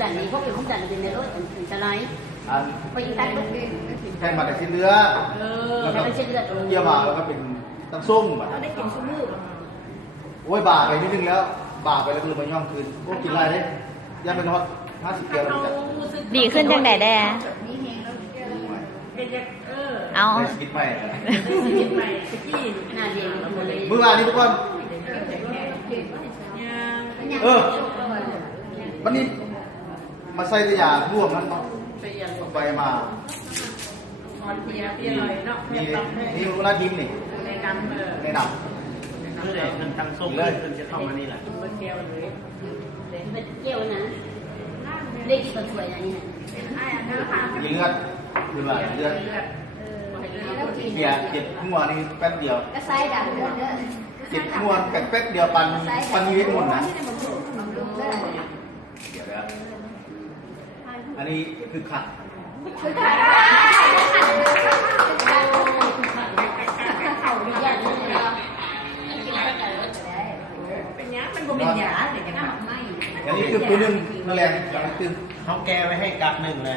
ดันนี้พวกเป็นความดันเป็นในรถอันตรายไปยิงตัดรถ แทงมาแต่ชิ้นเนื้อแล้วก็เยี่ยมมาแล้วก็เป็นน้ำส้มแบบได้กินชุ่มมือโอ้ยบ่าไปนิดนึงแล้วบ่าไปแล้วคือมันย่อมคืนพวกกินอะไรได้ย่างเป็นฮอต50 เกลแล้วดีขึ้นจังไหนได้เอาคิดใหม่ หน้าเดียวเลย เมื่อวานนี้ทุกคนวันนี้มาใส่ยาร่วมนั้นไปมานี่เวลากินนี่ในหนักคือทางส้มเลยคือจะเข้ามานี่แหละเกี่ยวนะได้กินตัวสวยนะนี่มีเลือดคือว่าเลือดเบียร์เจ็บหัวนี่แป๊บเดียวก็ใส่ดังเด้อเจ็บหัวแป๊บเดียวปันชีวิตหมดนะเดี๋ยวนะอันนี้คือขัดอันนี้คือตัวหนึ่งแรงคือเขาแกไว้ให้กักหนึ่งเลย